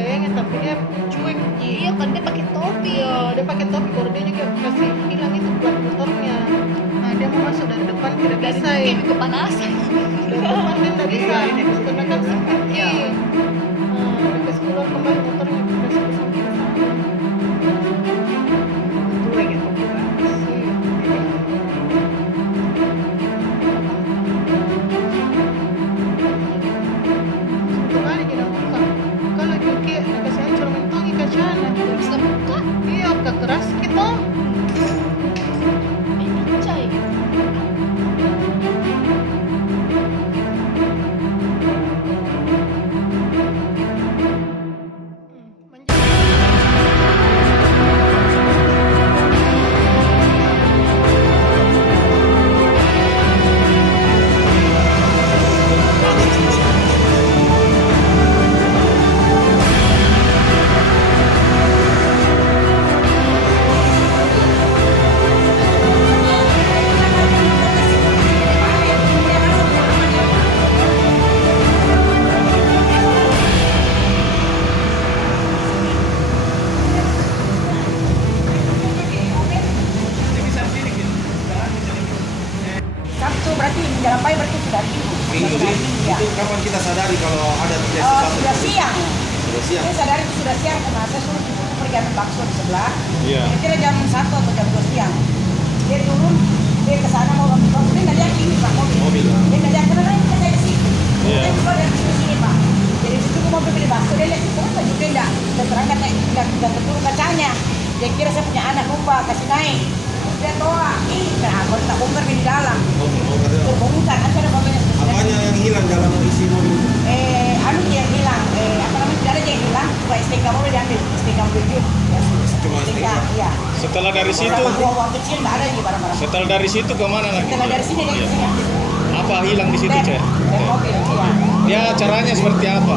kayaknya, tapi dia cuek. Iya kan dia pakai topi. Iya, dia pakai topi, baru dia juga kasih hilang itu plat motornya. Nah, dia mau masuk dari depan tidak Dari bisa ya. kayak kepanasan. Dari depan dia tidak bisa. Iya, ini Karena kan sakit. Iya. Nah, dia kasih keluar kembali motornya, kasih ke samping sana. Betul gitu bukan. Satu kali kita buka. Kalau juga kasih hancur mentongi kacana. Gak bisa buka. Iya, keras kita. Ini cai. Sabtu berarti jalan baik berarti sudah minggu. Minggu sih. Ya. Itu kapan kita sadari kalau ada terjadi Oh, sesuatu? sudah siang. Sudah siang. Saya sadari itu sudah siang karena saya suruh ibuku pergi ambil bakso di sebelah. Iya. Kira-kira jam 1 atau jam 2 siang. Dia turun, dia ke sana mau ambil bakso. Dia nggak lihat ini Pak mobil. Mobil, ah. Dia nggak lihat karena kan saya di situ. Iya. Saya keluar dari sini Pak. Jadi di situ mobil beli bakso. Dia lihat itu apa juga nggak terangkat nggak terturun kacanya. Dia kira saya punya anak lupa kasih naik. Dia toa, nah baru tak bongkar di dalam. Terbongkar, kan ada mobilnya sudah. Apanya yang hilang dalam isi mobil itu? Anu yang hilang, apa namanya, tidak ada yang hilang, cuma STK mobil diambil, STK mobil itu. Ya, Cuma STK, STK. iya. Setelah dari situ, Uang kecil nggak ada di barang-barang. setelah dari situ kemana lagi? Setelah dari sini dia ke sini. Apa hilang di situ, Cek? Dari mobil, iya. Ya caranya seperti apa?